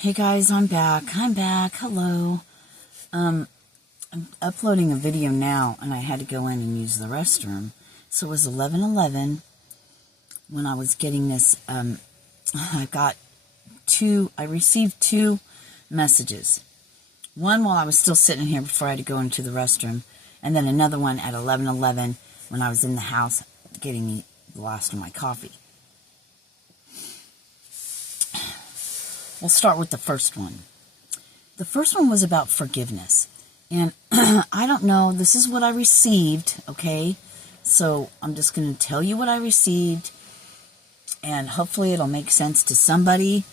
Hey guys, I'm back. Hello. I'm uploading a video now, and I had to go in and use the restroom. So it was 11:11 when I was getting this. I received two messages. One while I was still sitting here before I had to go into the restroom, and then another one at 11:11 when I was in the house getting the last of my coffee. We'll start with the first one. The first one was about forgiveness. And I don't know, this is what I received, okay? So I'm just going to tell you what I received, and hopefully it'll make sense to somebody,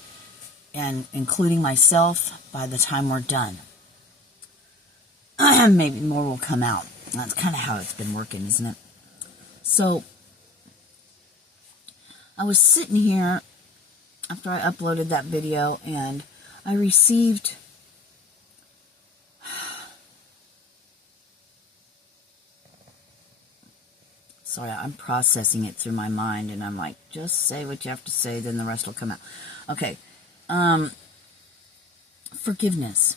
and including myself, by the time we're done. Maybe more will come out. That's kind of how it's been working, isn't it? So I was sitting here after I uploaded that video, and I received sorry, I'm processing it through my mind, and I'm like, just say what you have to say, then the rest will come out. Okay. Forgiveness.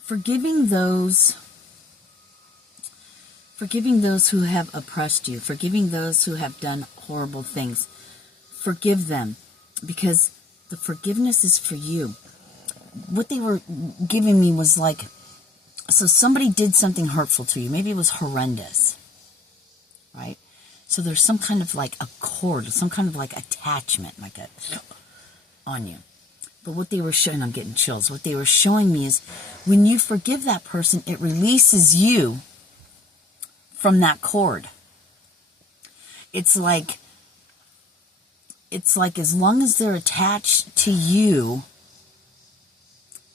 Forgiving those who have oppressed you, forgiving those who have done horrible things. Forgive them, because the forgiveness is for you. What they were giving me was like, so somebody did something hurtful to you. Maybe it was horrendous, right? So there's some kind of like a cord, some kind of like attachment, like a on you. But what they were showing, I'm getting chills. What they were showing me is when you forgive that person, it releases you from that cord. It's like as long as they're attached to you,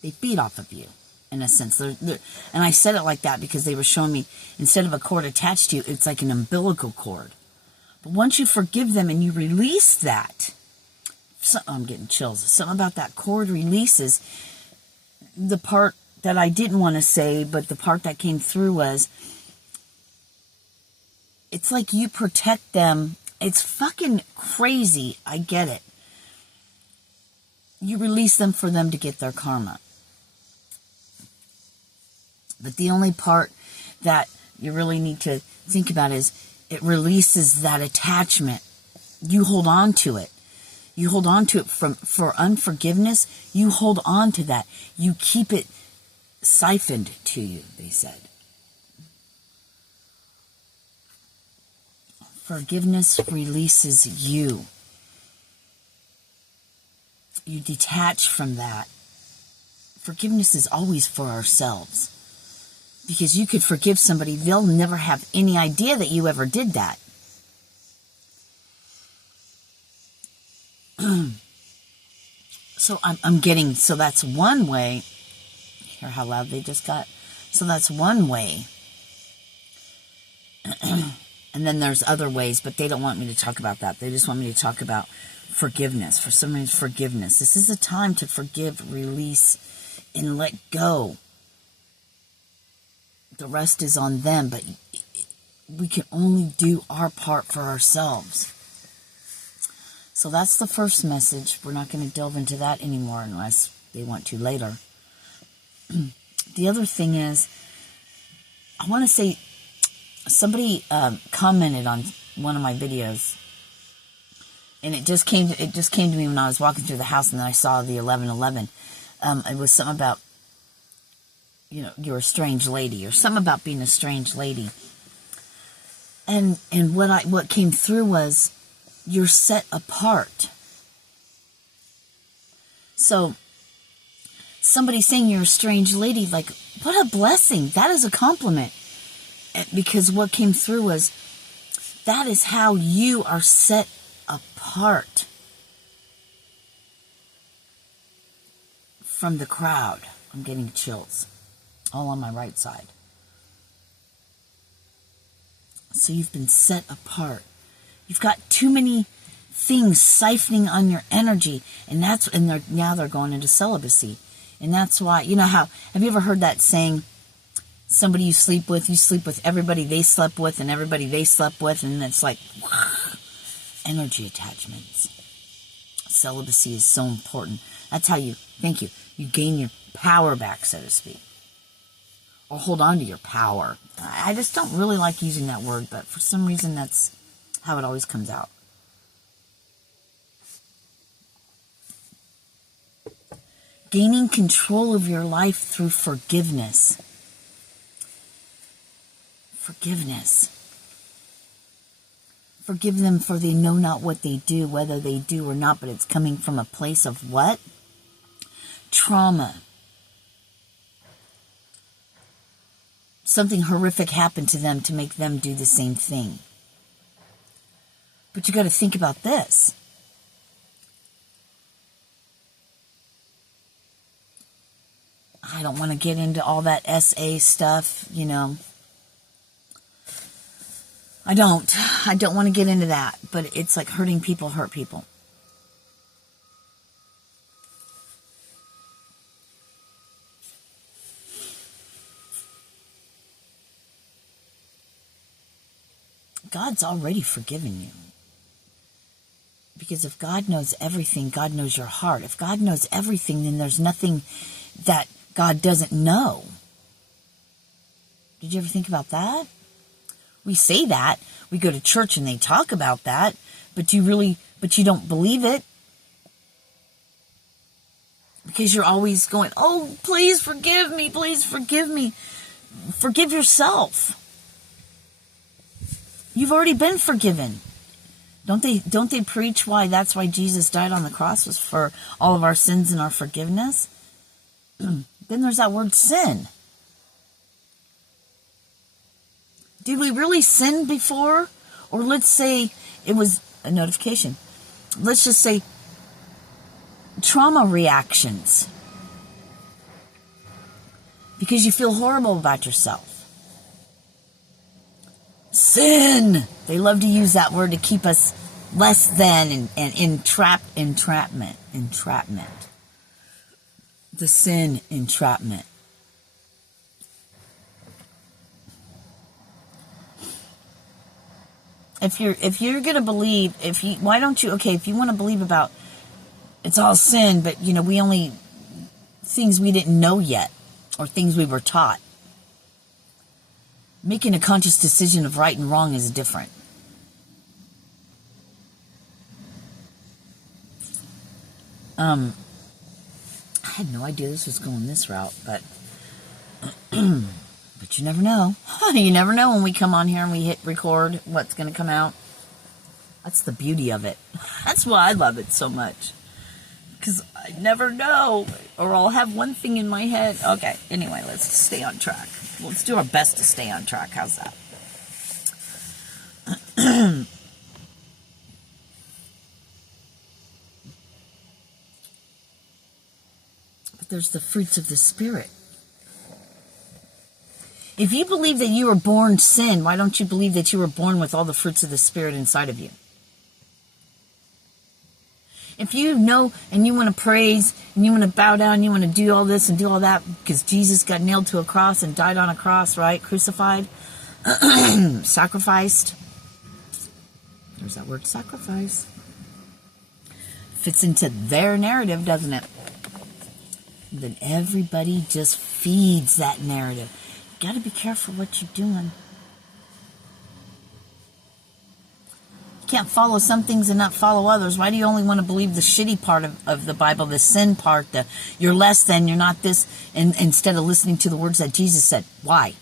they feed off of you, in a sense. And I said it like that because they were showing me, instead of a cord attached to you, it's like an umbilical cord. But once you forgive them and you release that, I'm getting chills. Something about that cord releases. The part that I didn't want to say, but the part that came through was, it's like you protect them. It's fucking crazy. I get it. You release them for them to get their karma. But the only part that you really need to think about is it releases that attachment. You hold on to it. You hold on to it for unforgiveness. You hold on to that. You keep it siphoned to you, they said. Forgiveness releases you. You detach from that. Forgiveness is always for ourselves. Because you could forgive somebody, they'll never have any idea that you ever did that. So so that's one way. Hear how loud they just got? So that's one way. And then there's other ways, but they don't want me to talk about that. They just want me to talk about forgiveness. For some reason, forgiveness. This is a time to forgive, release, and let go. The rest is on them, but we can only do our part for ourselves. So that's the first message. We're not going to delve into that anymore unless they want to later. The other thing is, I want to say, somebody commented on one of my videos, and it just came to me when I was walking through the house, and then I saw the 11:11. It was something about, you're a strange lady, or something about being a strange lady. And what came through was, you're set apart. So somebody saying you're a strange lady, like, what a blessing. That is a compliment. Because what came through was, that is how you are set apart from the crowd. I'm getting chills all on my right side. So you've been set apart. You've got too many things siphoning on your energy, and now they're going into celibacy. And that's why, have you ever heard that saying, somebody you sleep with everybody they slept with and everybody they slept with, and it's like energy attachments. Celibacy is so important. That's how you, thank you, you gain your power back, so to speak. Or hold on to your power. I just don't really like using that word, but for some reason that's how it always comes out. Gaining control of your life through forgiveness. Forgiveness. Forgive them, for they know not what they do, whether they do or not, but it's coming from a place of what? Trauma. Something horrific happened to them to make them do the same thing. But you got to think about this. I don't want to get into all that SA stuff, you know. I don't want to get into that, but it's like hurting people hurt people. God's already forgiven you. Because if God knows everything, God knows your heart. If God knows everything, then there's nothing that God doesn't know. Did you ever think about that? We say that. We go to church and they talk about that. But you don't believe it. Because you're always going, oh, please forgive me. Please forgive me. Forgive yourself. You've already been forgiven. Don't they preach that's why Jesus died on the cross, was for all of our sins and our forgiveness? Then there's that word sin. Did we really sin before? Or let's say it was a notification. Let's just say trauma reactions. Because you feel horrible about yourself. Sin. They love to use that word to keep us less than and entrapment. The sin entrapment. If you're going to believe, if you want to believe about it's all sin, but we only things we didn't know yet or things we were taught. Making a conscious decision of right and wrong is different. I had no idea this was going this route, but but you never know. You never know when we come on here and we hit record what's going to come out. That's the beauty of it. That's why I love it so much. Because I never know. Or I'll have one thing in my head. Okay, anyway, let's stay on track. Let's do our best to stay on track. How's that? But there's the fruits of the Spirit. If you believe that you were born sin, why don't you believe that you were born with all the fruits of the Spirit inside of you? If you know and you want to praise and you want to bow down, you want to do all this and do all that because Jesus got nailed to a cross and died on a cross, right? Crucified, sacrificed. There's that word, sacrifice. Fits into their narrative, doesn't it? Then everybody just feeds that narrative. You got to be careful what you're doing. Can't follow some things and not follow others. Why do you only want to believe the shitty part of the Bible, the sin part, the you're less than, you're not this, and instead of listening to the words that Jesus said? Why?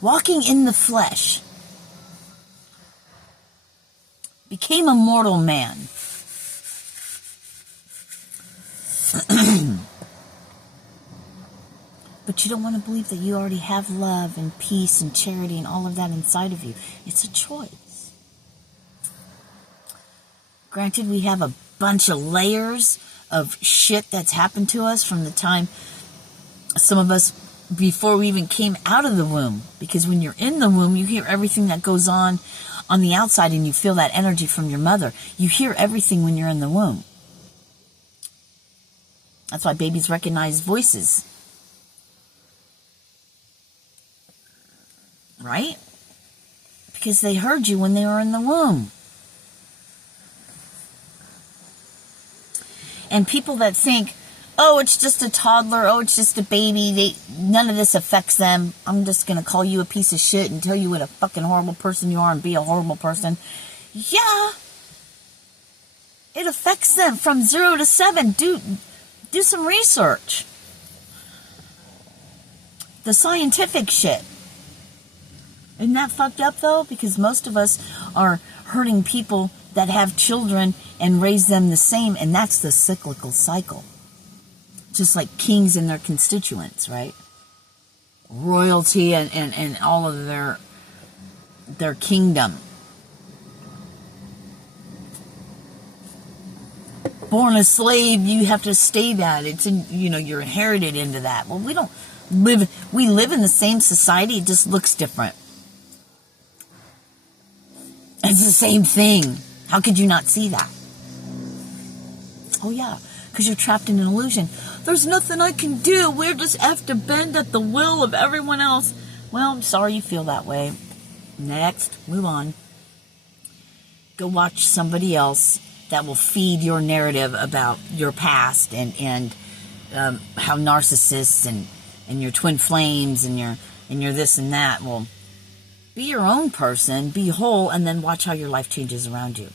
Walking in the flesh, became a mortal man. But you don't want to believe that you already have love and peace and charity and all of that inside of you. It's a choice. Granted, we have a bunch of layers of shit that's happened to us from the time, some of us, before we even came out of the womb. Because when you're in the womb, you hear everything that goes on the outside and you feel that energy from your mother. You hear everything when you're in the womb. That's why babies recognize voices. Right? because they heard you when they were in the womb. And people that think, oh, it's just a toddler, oh, it's just a baby, none of this affects them. I'm just going to call you a piece of shit and tell you what a fucking horrible person you are and be a horrible person. Yeah, it affects them from 0 to 7. Do some research. The scientific shit. Isn't that fucked up, though? Because most of us are hurting people that have children and raise them the same, and that's the cyclical cycle. Just like kings and their constituents, right? Royalty and all of their kingdom. Born a slave, you have to stay that. It's in, you're inherited into that. Well, we live in the same society, it just looks different. It's the same thing. How could you not see that? Oh yeah, because you're trapped in an illusion. There's nothing I can do. We just have to bend at the will of everyone else. Well, I'm sorry you feel that way. Next, move on. Go watch somebody else that will feed your narrative about your past and how narcissists and your twin flames and your this and that. Well, be your own person, be whole, and then watch how your life changes around you.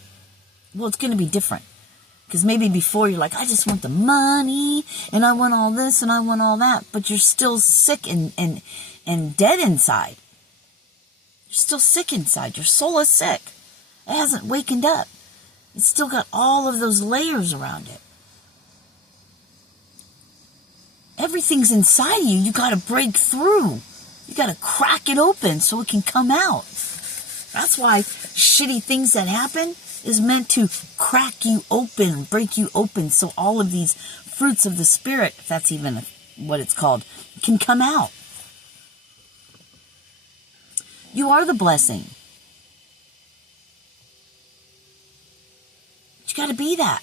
Well, it's going to be different. Because maybe before you're like, I just want the money, and I want all this, and I want all that. But you're still sick and dead inside. You're still sick inside. Your soul is sick. It hasn't wakened up. It's still got all of those layers around it. Everything's inside you. You got to break through. You got to crack it open so it can come out. That's why shitty things that happen is meant to crack you open, break you open, so all of these fruits of the Spirit, if that's even what it's called, can come out. You are the blessing. You got to be that.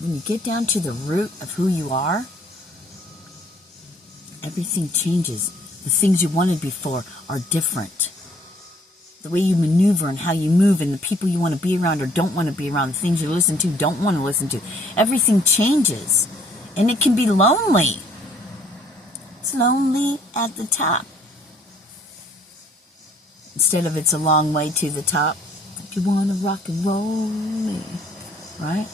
When you get down to the root of who you are, everything changes. The things you wanted before are different. The way you maneuver and how you move and the people you want to be around or don't want to be around, the things you listen to, don't want to listen to. Everything changes. And it can be lonely. It's lonely at the top. Instead of it's a long way to the top. If you want to rock and roll me. Right?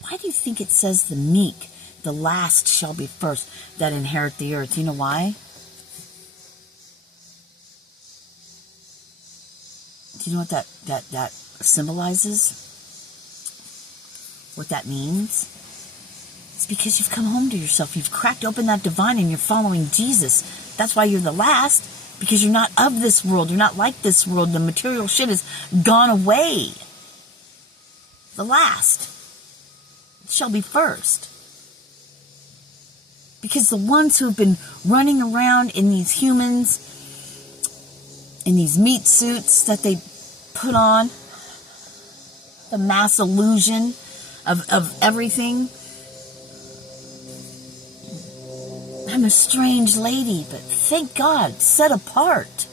Why do you think it says the meek, the last shall be first, that inherit the earth? You know why? Do you know what that symbolizes? What that means? It's because you've come home to yourself. You've cracked open that divine and you're following Jesus. That's why you're the last. Because you're not of this world. You're not like this world. The material shit has gone away. The last shall be first. Because the ones who have been running around in these humans, in these meat suits that they put on, the mass illusion of everything. I'm a strange lady, but thank God, set apart.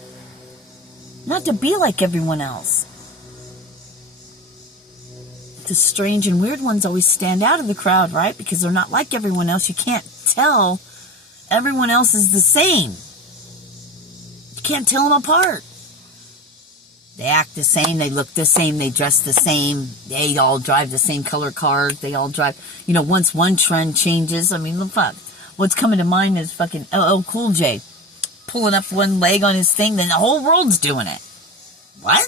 Not to be like everyone else. The strange and weird ones always stand out of the crowd, right? Because they're not like everyone else. You can't tell everyone else is the same. You can't tell them apart. They act the same, they look the same, they dress the same, they all drive the same color car, they all drive, once one trend changes, look, fuck. What's coming to mind is fucking LL Cool J pulling up one leg on his thing, then the whole world's doing it. What?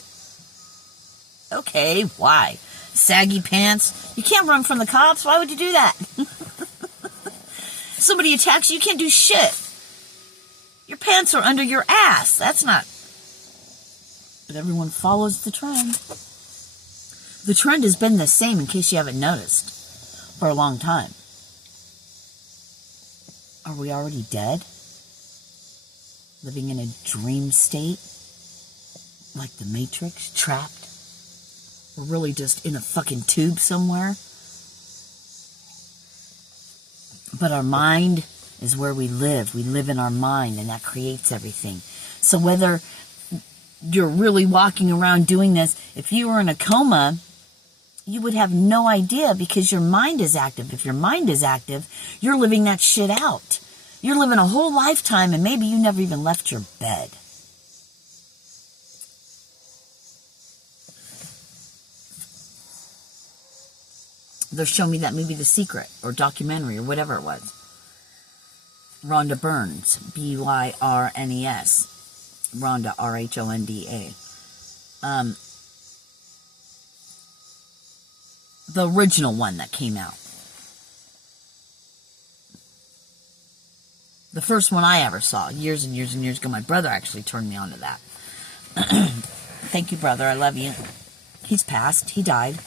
Okay, why? Saggy pants? You can't run from the cops. Why would you do that? Somebody attacks you, you can't do shit. Your pants are under your ass. That's not... But everyone follows the trend. The trend has been the same, in case you haven't noticed, for a long time. Are we already dead? Living in a dream state? like the Matrix, trapped. We're really just in a fucking tube somewhere. But our mind is where we live. We live in our mind, and that creates everything. So whether you're really walking around doing this, if you were in a coma, you would have no idea because your mind is active. If your mind is active, you're living that shit out. You're living a whole lifetime, and maybe you never even left your bed. They're showing me that movie, The Secret, or documentary, or whatever it was. Rhonda Burns, Byrnes. Rhonda, Rhonda. The original one that came out. The first one I ever saw, years and years and years ago. My brother actually turned me on to that. Thank you, brother. I love you. He's passed. He died.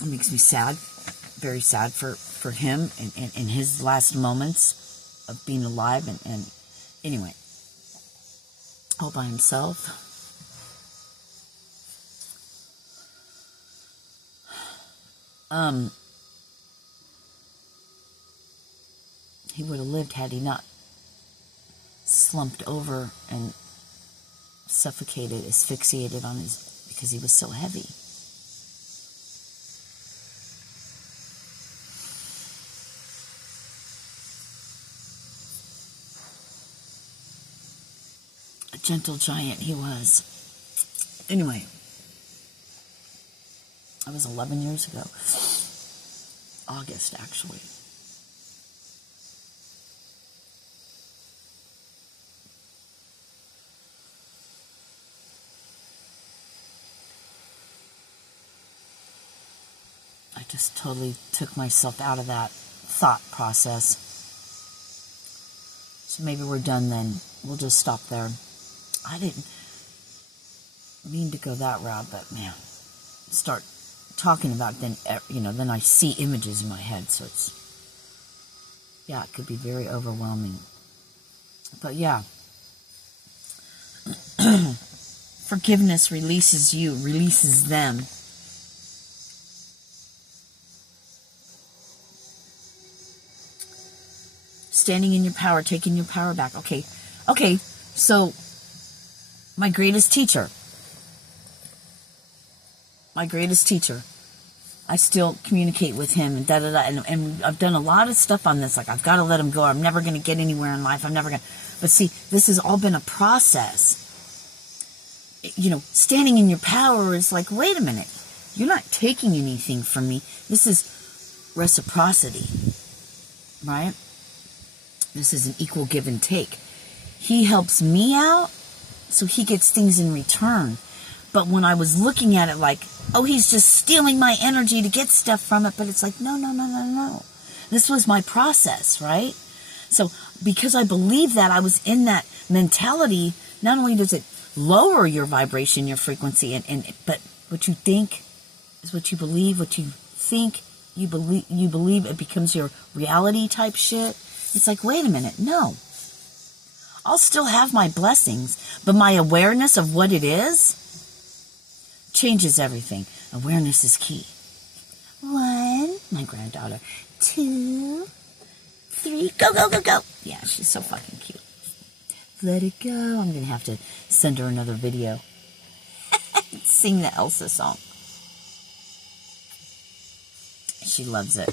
It makes me sad. Very sad for him and his last moments of being alive. And anyway, all by himself. He would have lived had he not slumped over and suffocated, asphyxiated on his, because he was so heavy. A gentle giant he was. Anyway, that was 11 years ago. August, actually. I just totally took myself out of that thought process. So maybe we're done then. We'll just stop there. I didn't mean to go that route, but man, start talking about it, then, then I see images in my head, so it's, it could be very overwhelming. But yeah, forgiveness releases you, releases them. Standing in your power, taking your power back. Okay, so my greatest teacher, I still communicate with him and and I've done a lot of stuff on this. Like, I've got to let him go. I'm never going to get anywhere in life. But see, this has all been a process. Standing in your power is like, wait a minute, you're not taking anything from me. This is reciprocity, right? This is an equal give and take. He helps me out, so he gets things in return. But when I was looking at it like, he's just stealing my energy to get stuff from it, but it's like, no. This was my process, right? So because I believe that, I was in that mentality. Not only does it lower your vibration, your frequency, but what you think is what you believe. What you think, you believe it becomes your reality type shit. It's like, wait a minute, no. I'll still have my blessings, but my awareness of what it is changes everything. Awareness is key. 1, my granddaughter. 2, 3, go. Yeah, she's so fucking cute. Let it go. I'm going to have to send her another video. Sing the Elsa song. She loves it.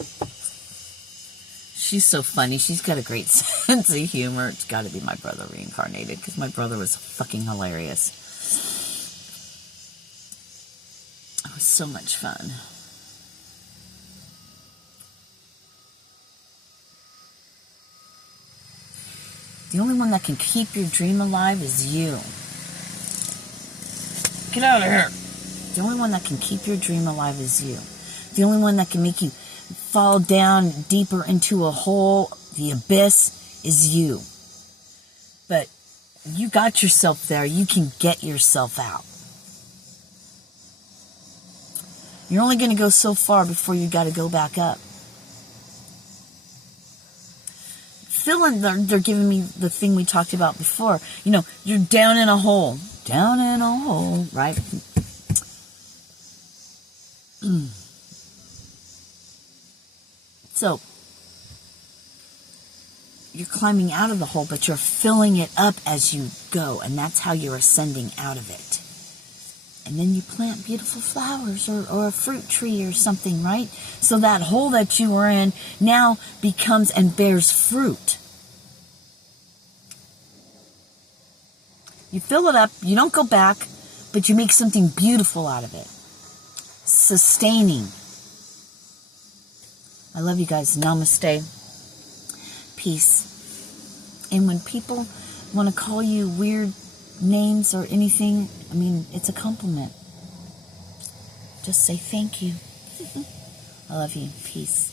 She's so funny. She's got a great sense of humor. It's got to be my brother reincarnated, because my brother was fucking hilarious. It was so much fun. The only one that can keep your dream alive is you. Get out of here. The only one that can keep your dream alive is you. The only one that can make you fall down deeper into a hole, the abyss, is you. But you got yourself there. You can get yourself out. You're only going to go so far before you got to go back up. filling, they're giving me the thing we talked about before. You know, you're down in a hole. Down in a hole, right? So, you're climbing out of the hole, but you're filling it up as you go, and that's how you're ascending out of it. And then you plant beautiful flowers or a fruit tree or something, right? So that hole that you were in now becomes and bears fruit. You fill it up, you don't go back, but you make something beautiful out of it. Sustaining. I love you guys. Namaste. Peace. And when people want to call you weird names or anything, I mean, it's a compliment. Just say thank you. I love you. Peace.